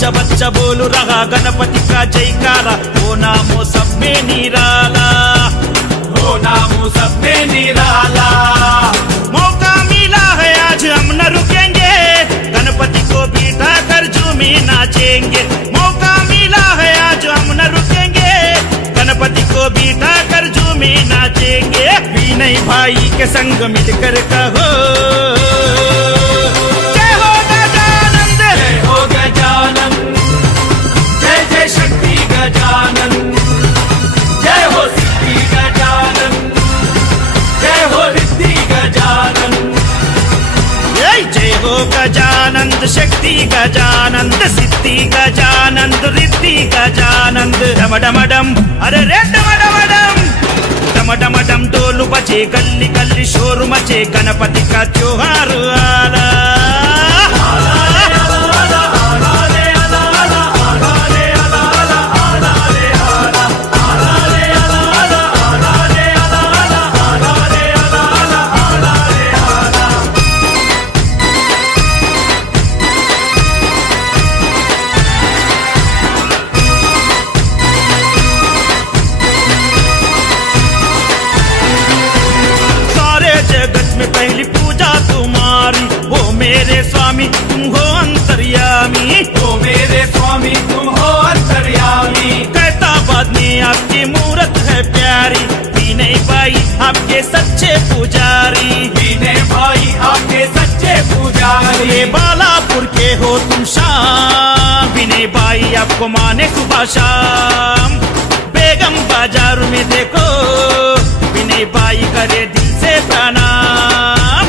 बच्चा बच्चा बोल रहा गणपति का जयकारा, हो नामो सब में निराला, हो नामो सब में निराला। मौका मिला है आज हम न रुकेंगे, गणपति को बिठा कर झूमे नाचेंगे। मौका मिला है आज हम न रुकेंगे, गणपति को बिठा कर झूमे नाचेंगे। विनय भाई के संग मिलकर कहो जय हो गजानन, जय हो गजानन, जय जय शक्ति गजानन, जय हो सिद्धि गजानन, जय हो रिद्धि गजानन। जय हो गजानंद शक्ति गजानंद सिद्धि गजानंद रिद्धि गजानंद। डम डम डम अरे रे डम डम डम, डम डम डम डोल बजे गली गली शोर मचे, गणपति का त्योहार आला। पहली पूजा तुम्हारी, हो मेरे स्वामी तुम हो अंतर्यामी, हो मेरे स्वामी तुम हो अंतर्यामी। कैताबाद में आपकी मूरत है प्यारी, विनय भाई आपके सच्चे पुजारी, विनय भाई आपके सच्चे पुजारी। ये बालापुर के हो तुम शाम, विनय भाई आपको माने सुबह शाम। बेगम बाजार में देखो विनय भाई करे दिल से प्रणाम,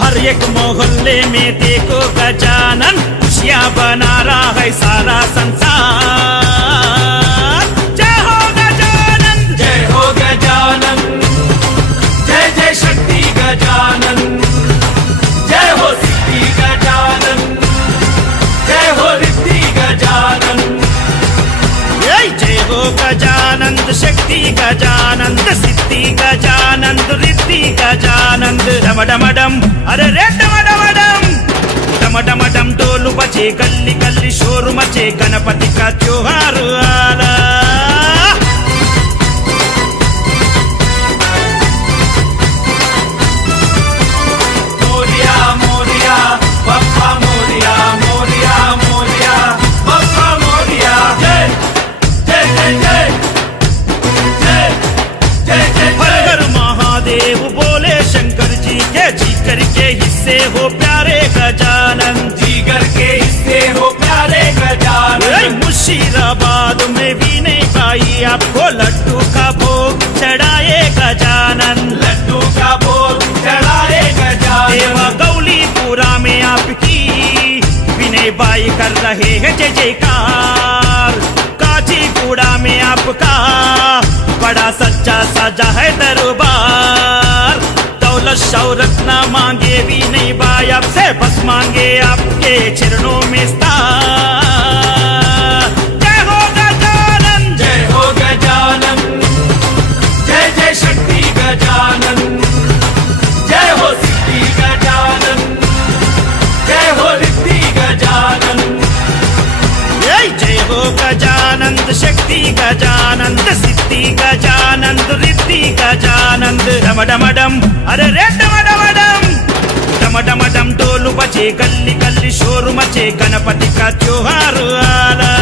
हर एक मोहल्ले में देखो गजानन, खुशियां बना रहा है सारा संसार। जय हो गजानन, जय हो गजानन, जय जय शक्ति गजानन, जय हो सिद्धि गजानन, जय हो रिद्धि गजानन। जय हो गजानंद शक्ति गजानंद सिद्धि गजानंद रिद्धि गजानंद। डम डम डम अरे रे डम डम डम, डम डम डम डोल बजे गली गली शोर मचे, गणपति का त्योहार आला। मोरिया मोरिया बप्पा मोरिया, मोरिया मोरिया बप्पा मोरिया। जय जय जय जय जय जय जय हर हर महादेव बोले शंकर जी के, जिगर के हिस्से हो प्यारे गजानन, जिगर के हिस्से हो प्यारे गजानन। मुर्शिदाबाद में विनय भाई आपको लड्डू का भोग चढ़ाए गजानन, लड्डू का भोग चढ़ाए गजानन। देवा गौलीपुरा में आपकी विनय भाई कर रहे हैं जय जयकार, काजीपुरा में आपका बड़ा सच्चा सजा है दरबार। दौलत शौहरत ना मांगे विनय भाई आपसे, बस मांगे आपके चरणों में स्थान। जय हो गजानन, जय हो गजानन, जय जय शक्ति गजानन, जय हो सिद्धि गजानन, जय हो रिद्धि गजानन। जय हो गजानंद शक्ति गजानंद सिद्धि गजानंद रिद्धि गजानंद। डम डम डम अरे रे डम डम डम, डम डम डम डोल बजे गली गली शोर मचे, गणपति का त्योहार आला।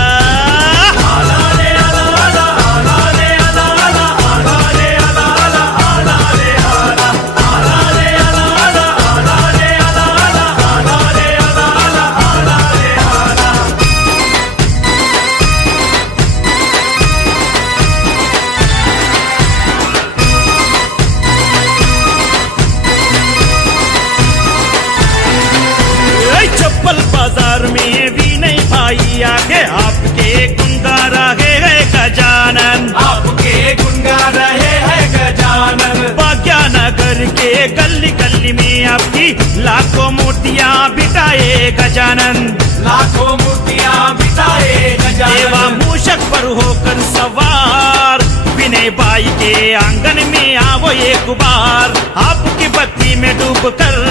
चप्पल बाजार में विनय भाई आके आपके गुनगा रहे हैं गजानन, आपके गुनगा रहे हैं गजानन। भाग्यनगर के गली गली में आपकी लाखों मूर्तियां बिठाए गजानन, लाखों मूर्तियां बिठाए गजानन। देवा मूषक पर होकर सवार, विनय भाई के आंगन में आओ एक बार। आपकी बत्ती में डूब कर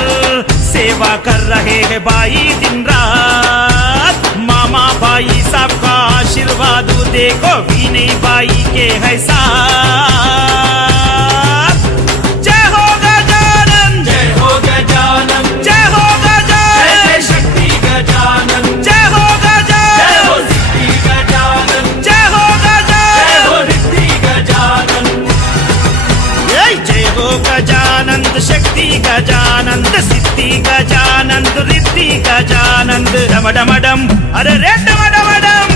सेवा कर रहे हैं भाई दिन रात, मामा भाई देखो वीने बाई के है साथ। जय हो गजानन, जय हो गजानन, जय हो जय गजानन, जय शक्ति गजानन, जय हो जय हो गजानन, सिद्धि गजानन, जय हो जय हो गजानन, रिद्धि गजानन। जय हो गजानंद शक्ति गजानंद सिद्धि गजानंद रिद्धि गजानंद। डम डम डम अरे रे डम डम डम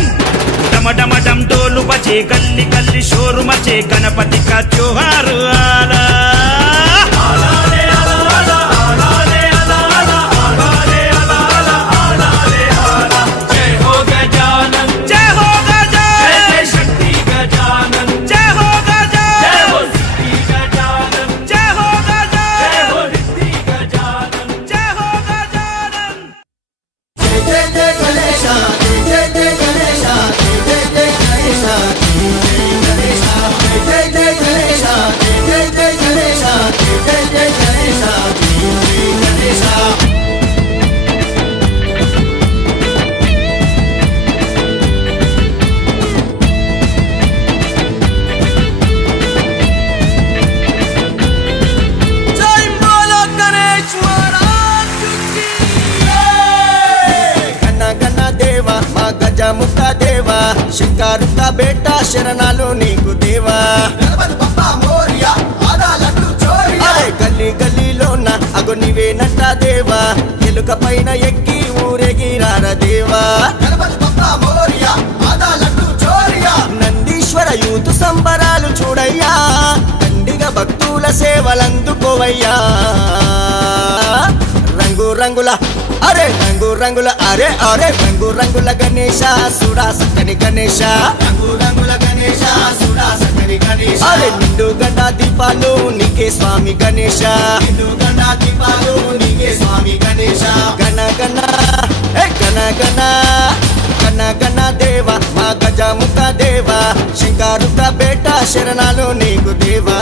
डम डम डम डोलू बजे गली गली शोर मचे गणपति का त्योहार आला। आलाले आला आला, आलाले आला आला, आलाले आला आला, आलाले आला। जय हो गजानन, जय हो जय गजानन, जय शक्ति गजानन, जय हो जय हो गजानन, सिद्धि गजानन, जय हो जय गजानन, हो रिद्धि गजानन। जय हो गजानन। जय जय गणेश, जय जय गणेश, जय जय गणेश, जय जय गणेश, जय जय गणेश, जय जय गणेश, गणेश। जय बोलो गणेश महाराज की जय। गना गना देवा మా గజముఖ దేవా శంకరుక బేటా శరణాలు నీకు దేవా గణపతి బప్పా మోరియా ఆదాలట్టు చోరియా అరే గల్లీ గల్లీలోన అగో నీవేనంట దేవా ఎలుక పైన ఎక్కి ఊరేగిరార దేవా గణపతి బప్పా మోరియా ఆదాలట్టు చోరియా నందీశ్వర యూత్ సంబరాలు చూడయ్యా దండిగా భక్తుల సేవలందుకోవయ్యా రంగు రంగుల అరే రంగు రంగుల అరే అరే రంగు రంగుల గణేశ సుడా సక్కని గణేశ రంగు రంగుల గణేశ సుడా సక్కని గణేశ అరే నిండు గండా దీపాలు నీకే స్వామి గణేశ నిండు గండా దీపాలు నీకే స్వామి గణేశ గణ గణ గణ గణ గణ గణ దేవ మా గజముఖ దేవ శంకరుక బేటా శరణాలు నీకు దేవా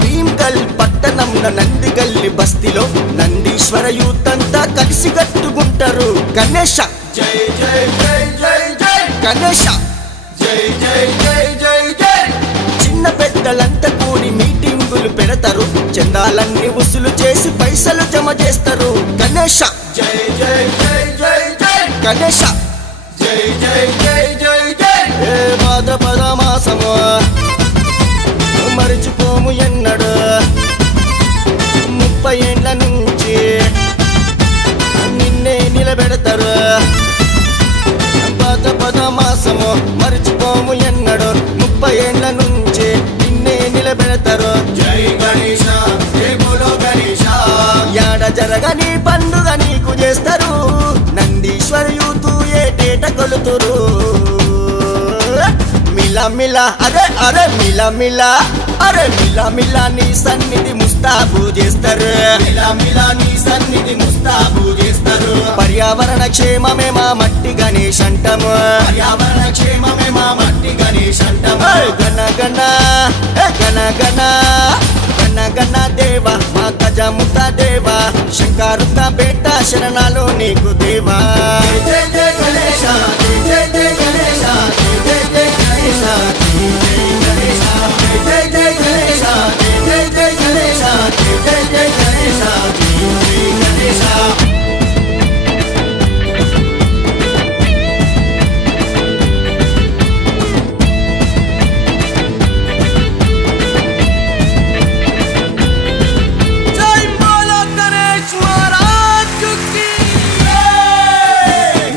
భీమ్గల్ పట్టణంలో నందిగల్లి బస్తీలో నందీశ్వర యూత్ అంతా కలిసి కట్టుకుంటారు గణేశ జై జై జై జై జై గణేశ జై జై జై జై జై చిన్న పెద్దలంతా కూడి మీటింగులు పెడతారు చందాలన్నీ వసూలు చేసి పైసలు జమ చేస్తారు గణేశ జై జై జై జై జై గణేశ జై జై జై జై జై ఏ భాద్రపద మాసము మరిచిపోము ఎన్నడు 30 ఏండ్ల నుంచి నిన్నే నిలబెడతారు భాద్రపద మాసము మరిచిపోము ఎన్నడు 30 ఏండ్ల నుంచి నిన్నే నిలబెడతారు జై గణేశ జై బోలో గణేశ యాడ జరగని పండుగ నీకు చేస్తారు నందీశ్వర యూత్ ఏటేట కొలుతురు మిలా మిలా అరే అరే మిలా మిలా అరే మిలా మిలా నీ సన్నిధి ముస్తాబు చేస్తారు మిలా మిలా నీ సన్నిధి ముస్తాబు చేస్తారు పర్యావరణ క్షేమమే మా మట్టి గణేష్ అంటాము పర్యావరణ క్షేమమే మా మట్టి గణేష్ అంటాము గణ గణ గణ గణ గణ గణ దేవ మా గజముఖ దేవ శంకరుక బేటా శరణాలు నీకు దేవా జయ జయ గణేశ జయ జయ గణేశ జయ జయ గణేశ జయ జయ గణేశ జయ జయ గణేశ జయ జయ గణేశ గణేశ జై బోలో గణేష్ మహారాజ్ కి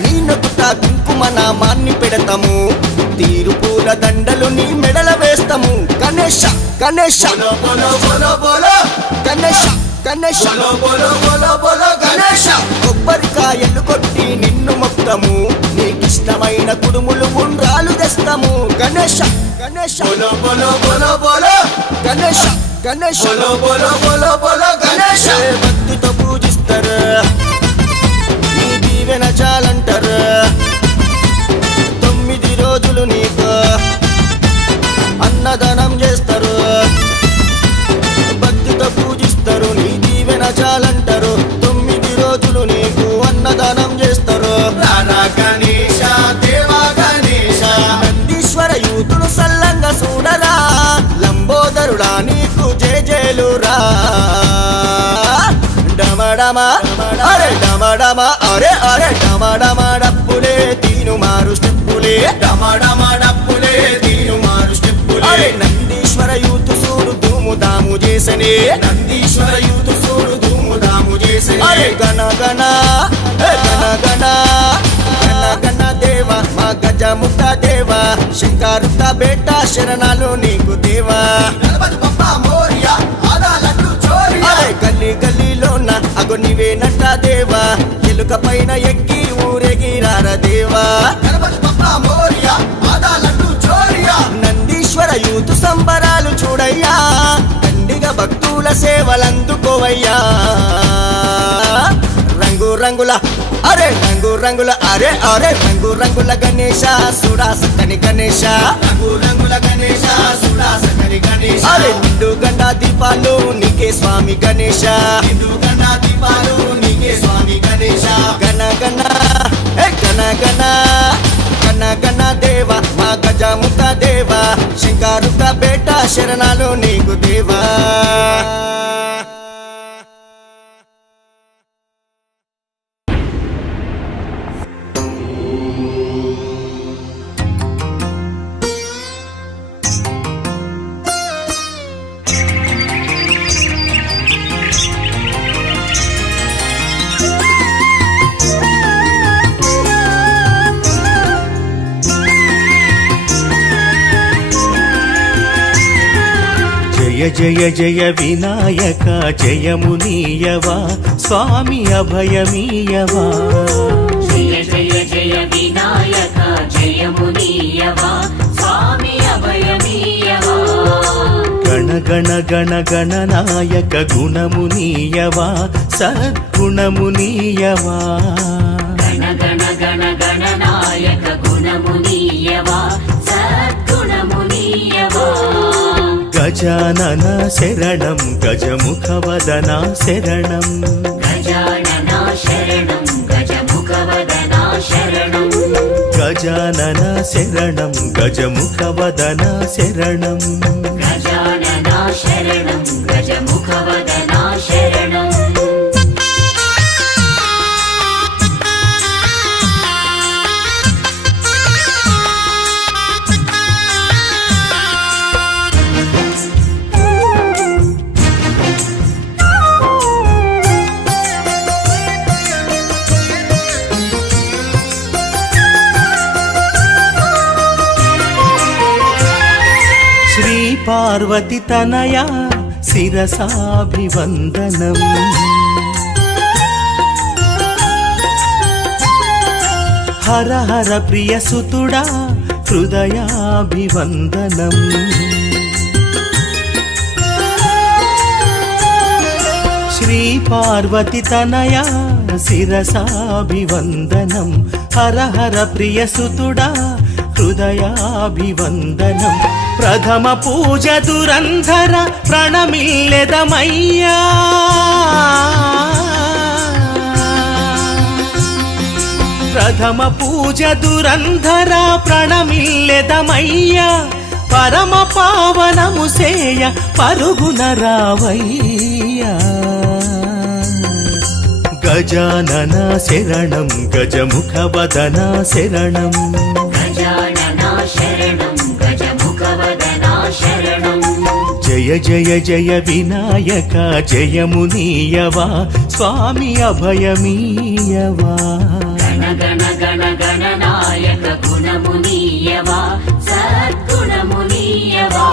నీ నొక్కుట కుంకుమ నామాన్ని పెడతాము తీరు పూల దండలు నీ మెడల వేస్తాము గణేశ గణేశ బోలో బోలో బోలో గణేశ గణేశ బోలో బోలో బోలో గణేశ కొబ్బరికాయలు కొట్టి నిన్ను మొక్తాము నీకిష్టమైన కుడుములు గుండ్రాలు తెస్తాము గణేశ గణేశ బోలో బోలో బోలో బోలో గణేశ గణేశ బోలో బోలో బోలో బోలో గణేశ భక్తితో పూజిస్తారు నీ దీవెన చాలంటారు 9 రోజులు నీకు అన్నదానం చేస్తారు భక్తితో పూజిస్తారు నీ దీవెన చాలంటారు 9 రోజులు నీకు అన్నదానం చేస్తారు రారా గణేశ దేవా గణేశ నందీశ్వర యూతులు సల్లంగా చూడరా లంబోదరుడా నీకు జయ జయలురా డమడమ అరే డమడమ అరే అరే డమడమ డప్పులే తీను మారు స్టెప్పులే డమడమ డప్పులే తీను మారు స్టెప్పులే అరే నందీశ్వర యూత్ సూడు ధూము దాము చేసనే నందీశ్వర యూత్ సూడు ధూము దాము చేసనే అరే గణ గణ గణ గణ గణ గణ దేవ మా గజముఖ దేవ శంకరుత బేట శరణాలు నీకు దేవా అరే గల్లీ గల్లీలోన అగో నీవేనట దేవా ఎలుక పైన ఎక్కి ఊరేగిరార దేవా నందీశ్వర యూత్ సంబరాలు చూడయ్యా దండిగా భక్తుల సేవలందుకోవయ్యా రంగు రంగుల అరే రంగు రంగుల అరే అరే రంగు రంగుల గణేశ సుడాసకని గణేశ రంగు రంగుల గణేశ సుడాసకని గణేశ అరే నిండు గండా దీపాలు నీకే స్వామి గణేశ నిండు గండా దీపాలు నీకే స్వామి గణేశ గణ గణ గణ గణ గణ గణ దేవ మా గజముఖ దేవ శంకరుత బేట శరణాలు నీకు దేవా జయ జయ జయ వినాయక జయమునీయవా స్వామి అభయమీయవా జయ జయ జయ వినాయక జయమునీయవా స్వామి అభయమీయవా గణ గణ గణ గణనాయక గుణమునీయవా సద్గుణమునీయవా గణ గణ గణ గణనాయక గుణమునీయవా సద్గుణమునీయవా గజానన శరణం గజముఖవదన శరణం గజానన శరణం గజముఖవదన శరణం గజానన శరణం గజముఖవదన శరణం గజానన శరణం గజముఖవదన శరణం పార్వతి తనయా శిరసాభివందనం హర హర ప్రియ సుతుడా హృదయాభివందనం శ్రీ పార్వతి తనయా శిరసాభివందనం హర హర ప్రియ సుతుడా హృదయాభివందనం ప్రథమ పూజ దురంధర ప్రణమిల్లెదమయ్యా ప్రథమ పూజ దురంధర ప్రణమిల్లెదమయ్యా పరమ పావనము సేయ పరుగున రావయ్యా గజానన శరణం గజముఖవదన శరణం గజానన శరణం గజముఖవదన శరణం జయ జయ జయ వినాయక జయమునీయవా స్వామి అభయమీయవా గణ గణ గణ గణనాయక గుణమునీయవా సద్గుణమునీయవా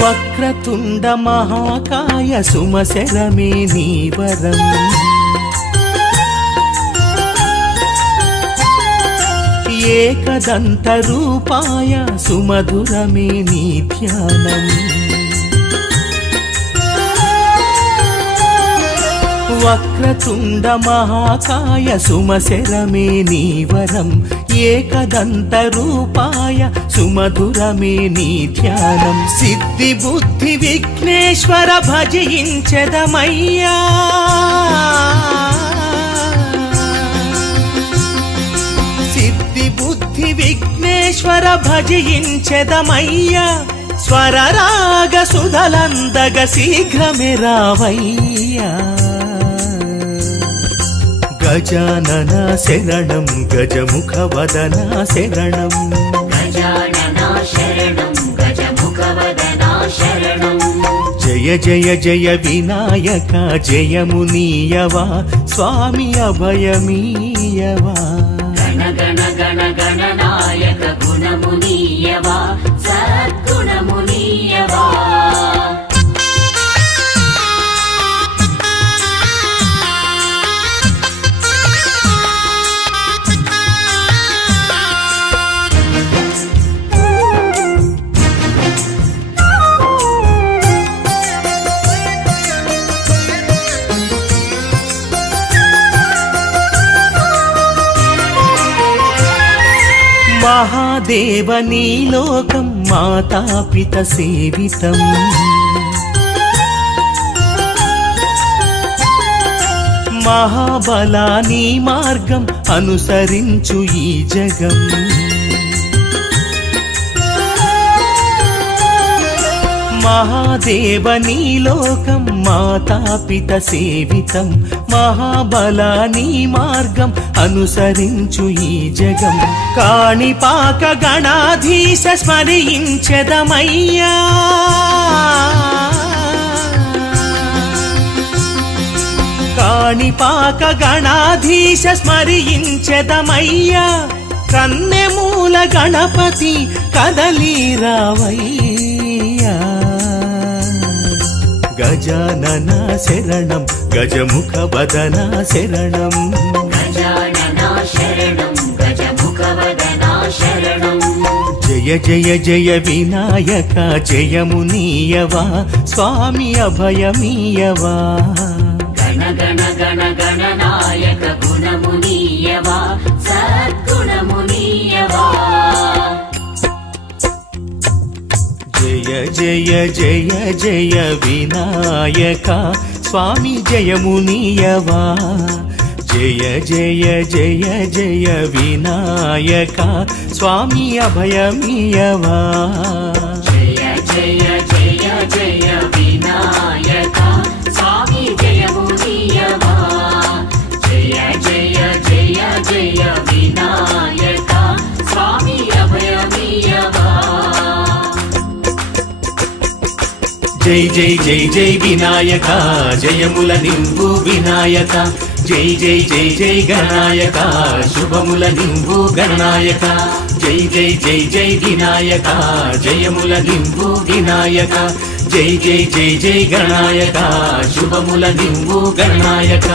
వక్రతుండ మహాకాయ సుమశరమే నీవరం ఏకదంత రూపాయ సుమధురమే నీ ధ్యానం వక్రతుండ మహాకాయ సుమశరమే నీవరం ఏకదంత రూపాయ సుమధురమే నీ ధ్యానం సిద్ధి బుద్ధి విఘ్నేశ్వర భజించెదమయ్యా సిద్ధి బుద్ధి విఘ్నేశ్వర భజించెదమయ్యా స్వరరాగ సుధలందగ శీఘ్రమే రావయ్యా గజానన శరణం గజముఖ వదన శరణం गजानना शरणं गजमुखवदना शरणं జయ జయ జయ వినాయక జయమునీయవా స్వామి అభయమీయవా गण गण गण गणनायक गुणमुनीयवा सद्गुणमुनीयवा మహాదేవ నీలోకం మాతాపిత సేవితం మహాబలా నీ మార్గం అనుసరించు ఈ జగం మహాదేవ నీలోకం మాతాపిత సేవితం మహాబలా నీ మార్గం అనుసరించు ఈ జగం కాణిపాక గణాధీశ స్మరించెదమయ్యా కాణిపాక గణాధీశ స్మరించెదమయ్యా కన్నెమూల గణపతి కదలి రావయ్యా గజానన శరణం గజముఖ వదన శరణం गजानना शरणं गजमुखवदना शरणं జయ జయ జయ వినాయక జయమునీయవా స్వామి అభయమీయవా गण गण गण गणनायक गुणमुनीयवा सद्गुणमुनीयवा జయ జయ జయ జయ వినాయక స్వామి జయమునీయవా జయ జయ జయ జయ వినాయక స్వామి అభయమీయవా जय जय जय जय विनायक स्वामी जयमुनीयवा जय जय जय जय विनायक स्वामी अभयमीयवा జై జై జై జై వినాయక జయముల నింబు వినాయక జై జై జై జై గణాయక శుభముల నింబు గణాయక జై జై జై జై వినాయక జయముల నింబు వినాయక జై జై జై జై గణాయక శుభముల నింబు గణాయక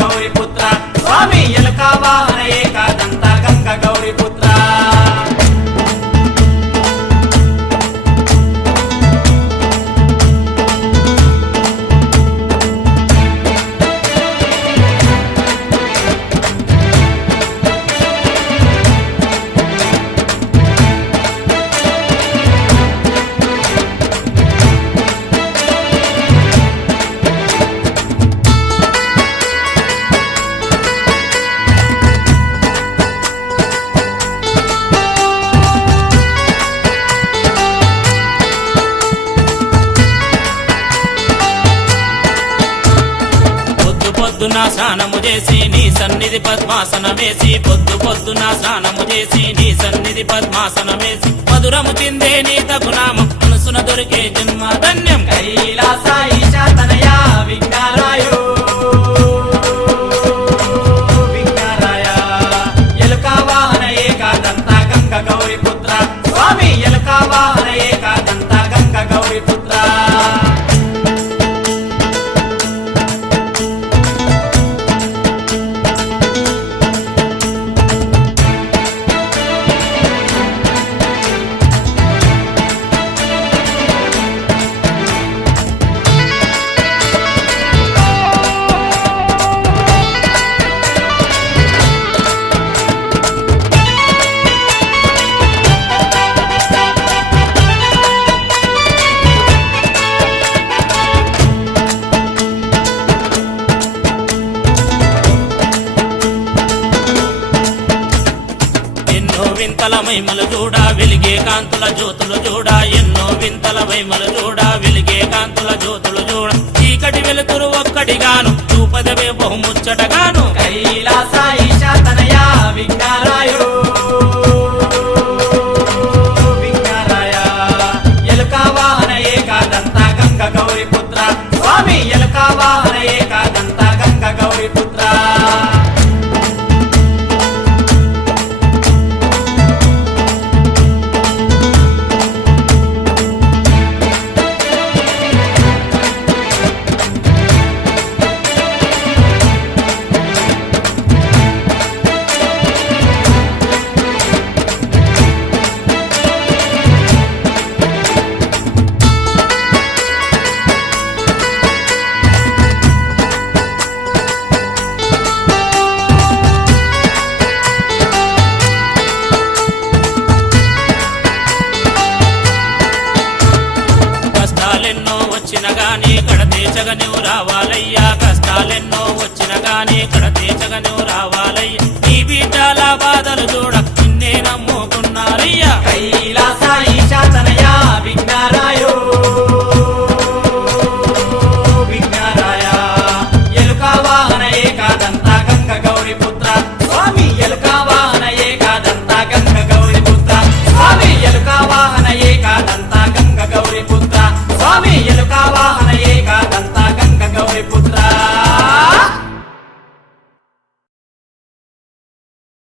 గౌరి పొద్దున స్నానము చేసి నీ సన్నిధి పద్మాసనమేసి పొద్దున స్నానము చేసి నీ సన్నిధి పద్మాసనమేసి మధురము తిందే నీ తగునామం మనసున దొరికే జన్మ ధన్యం కైలాస ఈశా తనయా విఘ్నరాయో విఘ్నరాయ ఎలుక వాహన ఏకాదంత గంగ గౌరి పుత్ర స్వామి ఎలుక వాహన ఏకాదంత గంగ గౌరి పుత్ర ఎన్నో వింతల మహిమలు చూడా వెలిగే కాంతుల జ్యోతులు చూడా ఎన్నో వింతల మహిమలు చూడా వెలిగే కాంతుల జ్యోతులు చూడ చీకటి వెలుతురు ఒక్కటిగాను చూపదవే బహుముచ్చటగాను కైలాస ఈశా తనయా విఘ్నరాయో విఘ్నరాయ ఎలుక వాహన ఏకాదంత గంగ గౌరి పుత్ర స్వామి ఎలుక వాహన ఏకాదంత గంగ గౌరి పుత్ర కష్టాలెన్నో వచ్చిన గానీ కడతీచగ నువ్వు రావాలయ్యా కష్టాలెన్నో వచ్చిన గానీ కడతీచగ నువ్వు రావాలయ్యా నీ బిడ్డల బాధలు చూడ నిన్నే నమ్ముకున్నారయ్యా కైలాస ఈశా తనయా విఘ్నరాయ